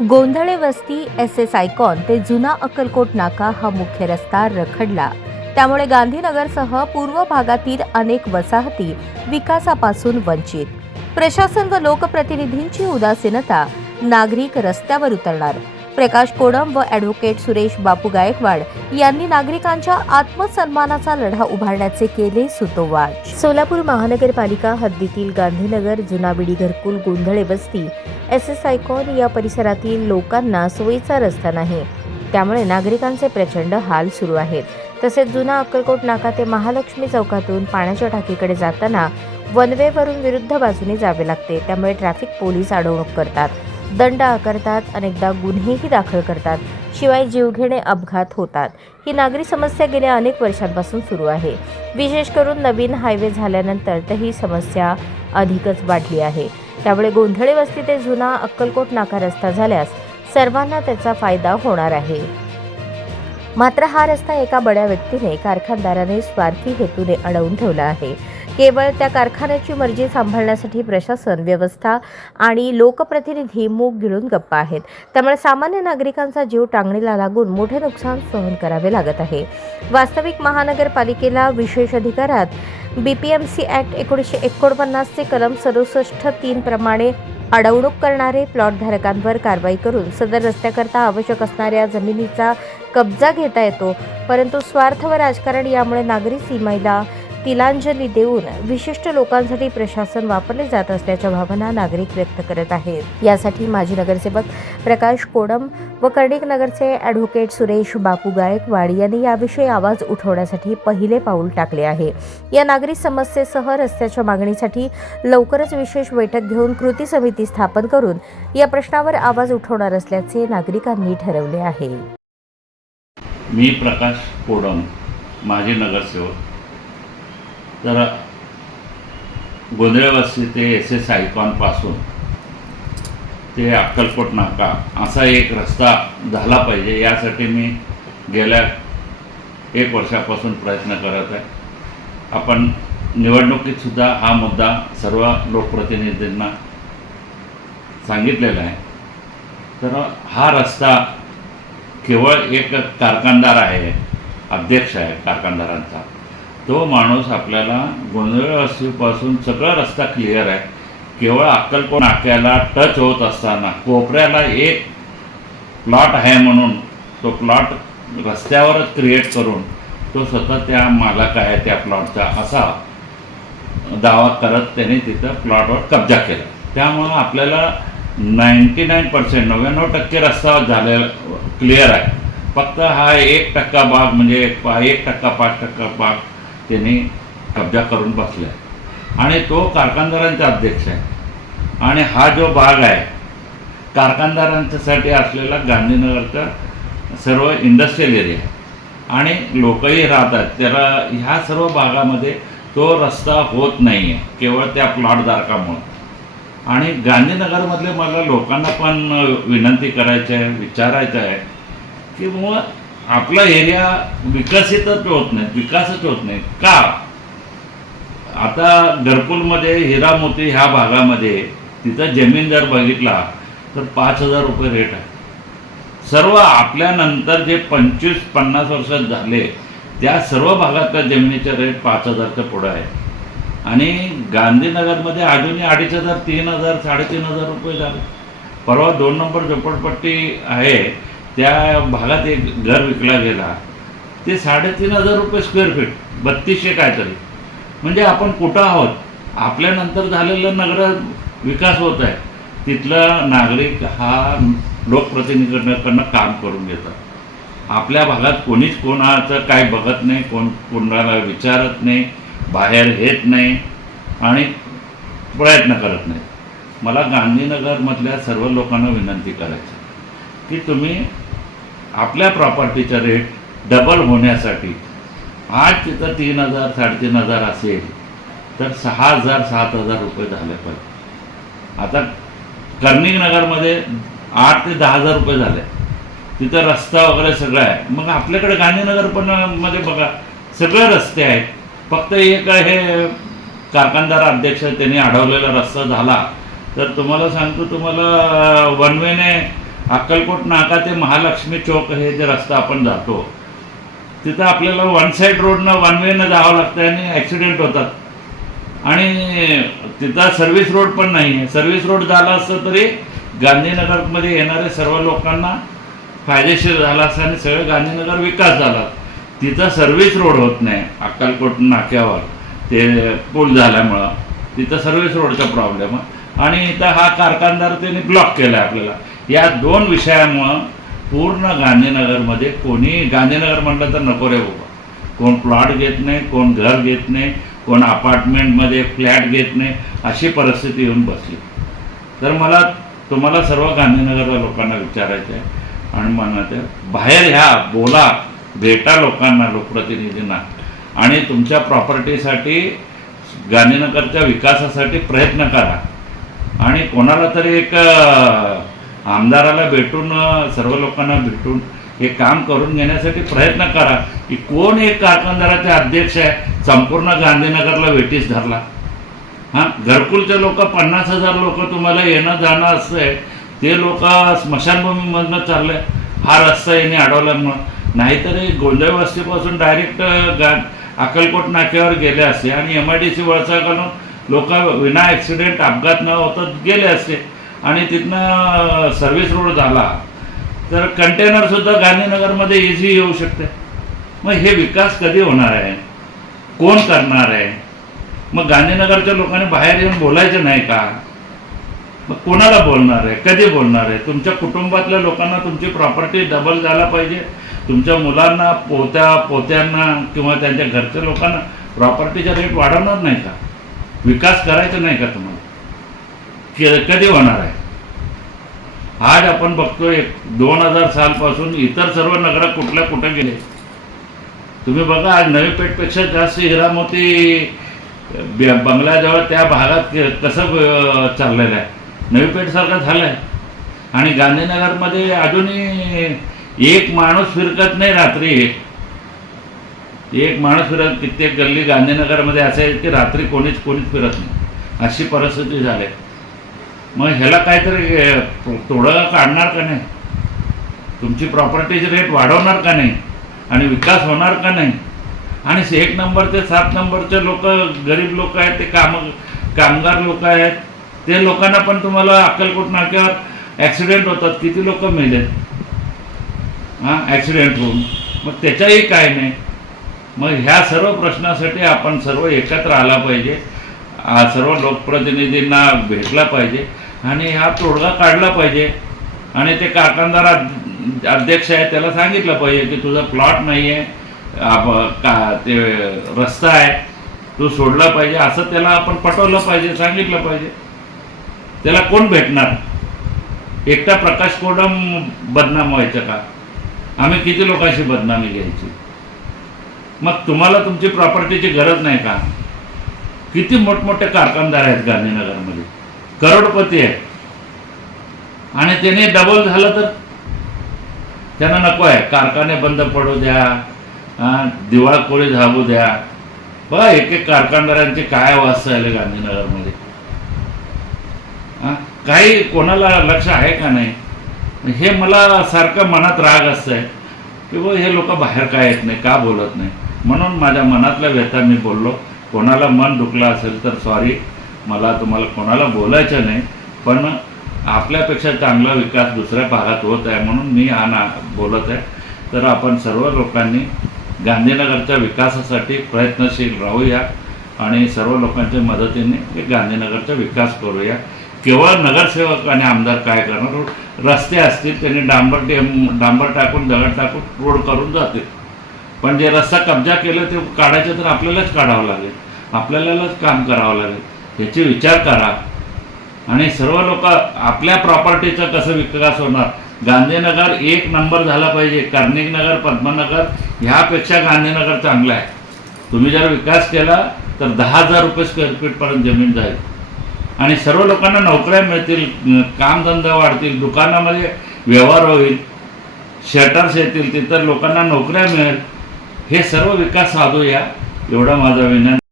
गोंधळे वस्ती SS icon ते जुना अक्कलकोट नाका हा मुख्य रस्ता रखडला. त्यामुळे गांधीनगरसह पूर्व भागातील अनेक वसाहती विकासापासून वंचित. प्रशासन व लोकप्रतिनिधींची उदासीनता, नागरिक रस्त्यावर उतरणार. प्रकाश कोडम व ॲडव्होकेट सुरेश बापू गायकवाड यांनी नागरिकांच्या आत्मसन्मानाचा लढा उभारण्याचे केले सुतोवाच. सोलापूर महानगरपालिका हद्दीतील गांधीनगर, जुना बिडी घरकुल, गोंधळे वस्ती, SS आयकॉन या परिसरातील लोकांना सोयीचा रस्ता नाही. त्यामुळे नागरिकांचे प्रचंड हाल सुरू आहेत. तसेच जुना अक्कलकोट नाका ते महालक्ष्मी चौकातून पाण्याच्या टाकीकडे जाताना वन वे वरून विरुद्ध बाजूने जावे लागते. त्यामुळे ट्रॅफिक पोलीस अडवणूक करतात, दंड आकारतात, अनेकदा गुन्हेही दाखल करतात. शिवाय जीवघेणे अपघात होतात. ही नागरी समस्या गेल्या अनेक वर्षांपासून सुरू आहे. विशेष करून नवीन हायवे झाल्यानंतर तर ही समस्या अधिकच वाढली आहे. त्यामुळे गोंधळे वस्ती ते जुना अक्कलकोट नाका रस्ता झाल्यास सर्वांना त्याचा फायदा होणार आहे. मात्र हा रस्ता एका बड्या व्यक्तीने, कारखानदाराने स्वार्थी हेतूने अडवून ठेवला आहे. केवळ त्या कारखान्याची मर्जी सांभाळण्यासाठी प्रशासन, व्यवस्था आणि लोकप्रतिनिधी मूग गिळून गप्प आहेत. त्यामुळे सामान्य नागरिकांचा जीव टांगणीला लागून मोठे नुकसान सहन करावे लागत आहे. वास्तविक महानगरपालिकेला विशेष अधिकारात BPMC ॲक्ट 1949 चे कलम 67(3) प्रमाणे अडवणूक करणारे प्लॉटधारकांवर कारवाई करून सदर रस्त्याकरता आवश्यक असणाऱ्या जमिनीचा कब्जा घेता येतो. परंतु स्वार्थ व राजकारण यामुळे नागरी सीमेला तिलांजली देऊन विशिष्ट लोकांसाठी प्रशासन वापरले जात असल्याच्या भावना नागरिक व्यक्त करत आहेत. यासाठी माजी नगरसेवक प्रकाश कोडम व कर्णिक नगरचे ॲडव्होकेट सुरेश बापू गायकवाड यांनी याविषयी आवाज उठवण्यासाठी पहिले पाऊल टाकले आहे. या नागरी समस्येसह रस्त्याच्या मागणीसाठी लवकरच विशेष बैठक घेऊन कृती समिती स्थापन करून या प्रश्नावर आवाज उठवणार असल्याचे नागरिकांनी ठरवले आहे. मी प्रकाश कोडम, माजी नगरसेवक. तर गोंधळे वस्ती ते SS आयकॉनपासून ते अक्कलकोट नाका असा एक रस्ता झाला पाहिजे, यासाठी मी गेल्या 1 वर्षापासून प्रयत्न करत आहे. आपण निवडणुकीतसुद्धा हा मुद्दा सर्व लोकप्रतिनिधींना सांगितलेला आहे. तर हा रस्ता केवळ एक कारखानदार आहे, अध्यक्ष आहे कारखानदारांचा, तो माणूस आपल्याला गोंधळे वस्तीपासून सगळा रस्ता क्लिअर आहे. केवळ अक्कलकोट नाक्याला टच होत असताना कोपऱ्याला एक प्लॉट आहे म्हणून तो प्लॉट रस्त्यावरच क्रिएट करून तो स्वतः त्या मालक आहे त्या प्लॉटचा असा दावा करत त्याने तिथं प्लॉटवर कब्जा केला. त्यामुळं आपल्याला 99% 99% रस्ता झालेला क्लिअर आहे. फक्त हा 1% भाग म्हणजे 1% 5% भाग त्यांनी कब्जा करून बसला आहे आणि तो कारखानदारांचा अध्यक्ष आहे. आणि हा जो भाग आहे कारखानदारांच्यासाठी असलेला गांधीनगरचा सर्व इंडस्ट्रियल एरिया आहे आणि लोकही राहतात. त्याला ह्या सर्व भागामध्ये तो रस्ता होत नाही आहे, केवळ त्या प्लॉटधारकामुळे. आणि गांधीनगरमधले मला लोकांना पण विनंती करायची आहे, विचारायचं आहे की मग आपला एरिया विकसितच होत नाही, विकासच होत नाही का? आता घरकुलमध्ये, हिरा मोती ह्या भागामध्ये तिथं जमीन जर बघितला तर 5,000 रुपये रेट आहे. सर्व आपल्यानंतर जे 25-50 वर्ष झाले त्या सर्व भागातल्या जमिनीचा रेट 5,000च्या पुढं आहे. आणि गांधीनगरमध्ये अजूनही 2,500, 3,000, 3,500 रुपये झाले. परवा 2 नंबर झोपडपट्टी आहे त्या भागात एक घर विकला गेला, ते 3,500 रुपये स्क्वेअर फीट, 3200 काहीतरी. म्हणजे आपण कुठं आहोत? आपल्यानंतर झालेलं नगर विकास होत आहे. तिथला नागरिक हा लोकप्रतिनिधीकडनं काम करून घेतात. आपल्या भागात कोणीच कोणाचं काय बघत नाही, कोणाला विचारत नाही, बाहेर येत नाही आणि प्रयत्न करत नाही. मला गांधीनगरमधल्या सर्व लोकांना विनंती करायची की तुम्ही आपल्या प्रॉपर्टीचा रेट डबल होण्यासाठी आज तिथं 3,000, 3,500 असेल तर 6,000, 7,000 रुपये झाले पाहिजे. आता कर्णिक नगरमध्ये 8,000 ते 10,000 रुपये झाले. तिथं रस्ता वगैरे सगळं आहे. मग आपल्याकडे गांधीनगर पण मध्ये बघा सगळे रस्ते आहेत. फक्त एक हे कारखानदार अध्यक्ष त्यांनी अडवलेला रस्ता झाला तर तुम्हाला सांगतो, तुम्हाला वन वेने अक्कलकोट नाका ते महालक्ष्मी चौक हे जे रस्ता आपण जातो तिथं आपल्याला वन साईड रोडनं वन वेनं जावं लागतं आणि ॲक्सिडेंट होतात आणि तिथं सर्व्हिस रोड पण नाही आहे. सर्व्हिस रोड झाला असतं तरी गांधीनगरमध्ये येणाऱ्या सर्व लोकांना फायदेशीर झाला असतं आणि सगळं गांधीनगर विकास झाला. तिथं सर्व्हिस रोड होत नाही अक्कलकोट नाक्यावर ते पूल झाल्यामुळं तिथं सर्व्हिस रोडचा प्रॉब्लेम आणि इथं हा कारखानदार त्यांनी ब्लॉक केला आहे आपल्याला. या दोन विषयामुळं पूर्ण गांधीनगरमध्ये कोणी गांधीनगर म्हटलं तर नको रे बाबा, कोण प्लॉट घेत नाही, कोण घर घेत नाही, कोण अपार्टमेंटमध्ये फ्लॅट घेत नाही, अशी परिस्थिती येऊन बसली. तर मला तुम्हाला सर्व गांधीनगरच्या लोकांना विचारायचं आहे आणि म्हणायचं आहे बाहेर ह्या बोला, भेटा लोकांना, लोकप्रतिनिधींना आणि तुमच्या प्रॉपर्टीसाठी गांधीनगरच्या विकासासाठी प्रयत्न करा आणि कोणाला तरी एक आमदाराला भेटून सर्व लोकांना भेटून हे काम करून घेण्यासाठी प्रयत्न करा की कोण एक कारखानदाराचे अध्यक्ष आहे संपूर्ण गांधीनगरला वेठीस धरला. हां, घरकुलचे लोक 50,000 लोक तुम्हाला येणं जाणं असं आहे ते लोक स्मशानभूमीमधनं चालले. हा रस्ता यांनी अडवल्यामुळं, नाहीतरी गोंधळ वस्तीपासून डायरेक्ट अक्कलकोट नाक्यावर गेले असते आणि MIDC वळसा घालून लोक विना ॲक्सिडेंट अपघात न होता गेले असते आणि तिथनं सर्व्हिस रोड झाला तर कंटेनरसुद्धा गांधीनगरमध्ये इझी येऊ शकते. मग हे विकास कधी होणार आहे, कोण करणार आहे? मग गांधीनगरच्या लोकांनी बाहेर येऊन बोलायचं नाही का? मग कोणाला बोलणार आहे, कधी बोलणार आहे? तुमच्या कुटुंबातल्या लोकांना तुमची प्रॉपर्टी डबल झाला पाहिजे, तुमच्या मुलांना, पोत्यांना किंवा त्यांच्या घरच्या लोकांना प्रॉपर्टीचा रेट वाढवणार नाही का? विकास करायचा नाही का तुम्हाला? कधी होणार आहे? आज आपण बघतोय 2000 सालपासून इतर सर्व नगरं कुठे गेले तुम्ही बघा. आज नवी पेठपेक्षा जास्त हिरा मोती बंगल्याजवळ त्या भागात कसं चाललेलं आहे, नवी पेठसारखं झालं आहे. आणि गांधीनगरमध्ये अजूनही एक माणूस फिरकत नाही रात्री, एक माणूस फिरत. कित्येक गल्ली गांधीनगरमध्ये असे आहेत की रात्री कोणीच फिरत नाही, अशी परिस्थिती झाली. मग ह्याला काहीतरी तोडगा काढणार का नाही? तुमची प्रॉपर्टीचे रेट वाढवणार का नाही? आणि विकास होणार का नाही? आणि 1 नंबर ते 7 नंबरचे लोक, गरीब लोक आहेत, ते कामगार लोक आहेत, ते लोकांना पण तुम्हाला अक्कलकोट नाक्यावर ॲक्सिडेंट होतात. किती लोक मेलेत हां ॲक्सिडेंट होऊन? मग त्याच्याही काय नाही. मग ह्या सर्व प्रश्नासाठी आपण सर्व एकत्र आला पाहिजे, सर्व लोकप्रतिनिधींना भेटला पाहिजे आणि हा तोडगा काढला पाहिजे. आणि ते कारखानदार अध्यक्ष आहे त्याला सांगितलं पाहिजे की तुझा प्लॉट नाही आहे, ते रस्ता आहे तो सोडला पाहिजे, असं त्याला आपण पटवलं पाहिजे, सांगितलं पाहिजे. त्याला कोण भेटणार? एकटा प्रकाश कोडम बदनाम व्हायचं का? आम्ही किती लोकांशी बदनामी घ्यायची? मग तुम्हाला तुमची प्रॉपर्टीची गरज नाही का? किती मोठमोठे कारखानदार आहेत गांधीनगरमध्ये, करोडपती आहेत, आणि त्याने डबल झालं तर त्यांना नको आहे. कारखाने बंद पडू द्या, दिवाळखोरी झाबू द्या. बघा एक कारखानदारांचे काय अवस्था झाले गांधीनगरमध्ये. काही कोणाला लक्ष आहे का नाही? हे मला सारखं मनात राग असतं आहे की बघ हे लोक बाहेर काय येत नाही, का बोलत नाही. म्हणून माझ्या मनातल्या व्यथा मी बोललो. कोणाला मन दुखलं असेल तर सॉरी, मला तुम्हाला कोणाला बोलायचं नाही, पण आपल्यापेक्षा चांगला विकास दुसऱ्या भागात होत आहे म्हणून मी बोलत आहे. तर आपण सर्व लोकांनी गांधीनगरच्या विकासासाठी प्रयत्नशील राहूया आणि सर्व लोकांच्या मदतीने गांधीनगरचा विकास करूया. केवळ नगरसेवक आणि आमदार काय करणार? रस्ते असतील त्यांनी डांबर टाकून, दगड टाकून रोड करून जातील, पण जे रस्ता कब्जा केलं ते काढायचं तर आपल्यालाच काढावं लागेल, आपल्यालाच काम करावं लागेल. याची विचार करा आणि सर्व लोक आपल्या प्रॉपर्टीचा कसं विकास होणार. गांधीनगर 1 नंबर झाला पाहिजे. कर्णिक नगर, पद्मनगर ह्यापेक्षा गांधीनगर चांगलं आहे. तुम्ही जर विकास केला तर 10,000 रुपये स्क्वेअर फीटपर्यंत जमीन जाईल आणि सर्व लोकांना नोकऱ्या मिळतील, कामधंदा वाढतील, दुकानामध्ये व्यवहार होईल, शटर्स येतील, तिथं लोकांना नोकऱ्या मिळेल. हे सर्व विकास साधूया एवढा माझा विनंती.